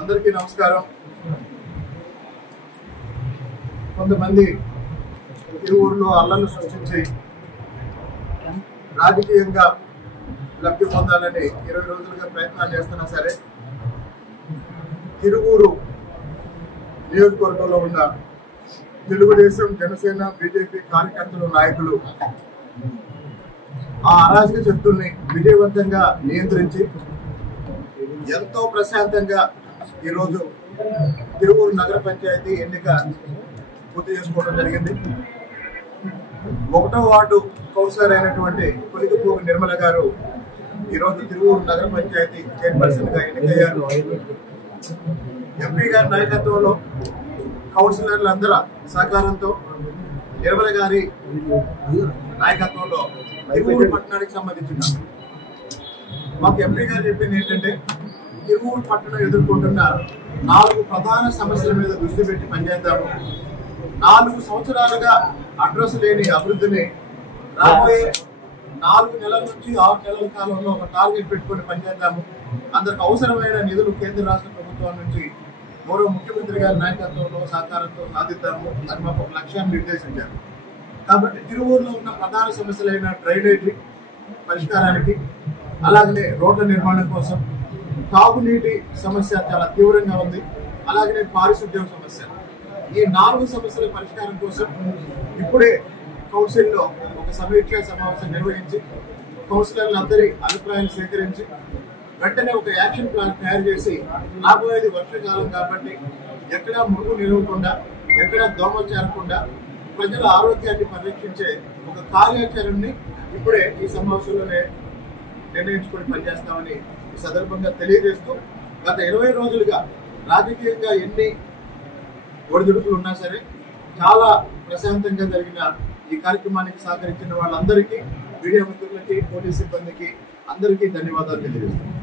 అందరికీ నమస్కారం. కొంతమంది తిరువూరులో అల్లర్లు సృష్టించి రాజకీయంగా లబ్ధి పొందాలని 20 రోజులుగా ప్రయత్నాలు చేస్తున్నా సరే తిరువూరు నియోజకవర్గంలో ఉన్న తెలుగుదేశం, జనసేన, బీజేపీ కార్యకర్తలు, నాయకులు ఆ అరాజక శక్తుల్ని విజయవంతంగా నియంత్రించి ఎంతో ప్రశాంతంగా ఈరోజు తిరువూరు నగర పంచాయతీ ఎన్నిక పూర్తి చేసుకోవడం జరిగింది. 1వ వార్డు కౌన్సిలర్ అయినటువంటి కొలిగిపోగు నిర్మల గారు ఈరోజు తిరువూరు నగర పంచాయతీ చైర్పర్సన్ గా ఎన్నికయ్యారు. ఎంపీ గారి నాయకత్వంలో కౌన్సిలర్లందరూ సహకారంతో నిర్మల గారి నాయకత్వంలో తిరువూరు పట్టణానికి సంబంధించిన మాకు ఎంపీ గారు చెప్పింది ఏంటంటే తిరువూరు పట్టణం ఎదుర్కొంటున్న 4 ప్రధాన సమస్యల మీద దృష్టి పెట్టి పనిచేద్దాము. 4 సంవత్సరాలుగా అడ్రస్ లేని అభివృద్ధిని రాబోయే 4 నెలల నుంచి 6 నెలల కాలంలో ఒక టార్గెట్ పెట్టుకుని పనిచేద్దాము. అందరికి అవసరమైన నిధులు కేంద్ర రాష్ట్ర ప్రభుత్వం నుంచి గౌరవ ముఖ్యమంత్రి గారి నాయకత్వంలో సహకారంతో సాధిద్దాము అని మాకు ఒక లక్ష్యాన్ని నిర్దేశించారు. కాబట్టి తిరువూరులో ఉన్న ప్రధాన సమస్యలైన డ్రైనేజీ పరిష్కారానికి, అలాగనే రోడ్ల నిర్మాణం కోసం, తాగునీటి సమస్య చాలా తీవ్రంగా ఉంది, అలాగనే పారిశుద్ధ్యం సమస్య, ఈ 4 సమస్యల పరిష్కారం కోసం ఇప్పుడే కౌన్సిల్లో ఒక సమీక్షా సమావేశం నిర్వహించి కౌన్సిలర్లందరి అభిప్రాయాలు సేకరించి వెంటనే ఒక యాక్షన్ ప్లాన్ తయారు చేసి రాబోయేది వర్షాకాలం కాబట్టి ఎక్కడా మురుగు నిలవకుండా, ఎక్కడా దోమలు చేరకుండా ప్రజల ఆరోగ్యాన్ని పరిరక్షించే ఒక కార్యాచరణని ఇప్పుడే ఈ సమావేశంలోనే నిర్ణయించుకొని పనిచేస్తామని ఈ సందర్భంగా తెలియజేస్తూ, గత 20 రోజులుగా రాజకీయంగా ఎన్ని ఒడిదుడుకులు ఉన్నా సరే చాలా ప్రశాంతంగా జరిగిన ఈ కార్యక్రమానికి సహకరించిన వాళ్ళందరికీ, మీడియా మిత్రులకి, పోలీస్ సిబ్బందికి అందరికీ ధన్యవాదాలు తెలియజేస్తాను.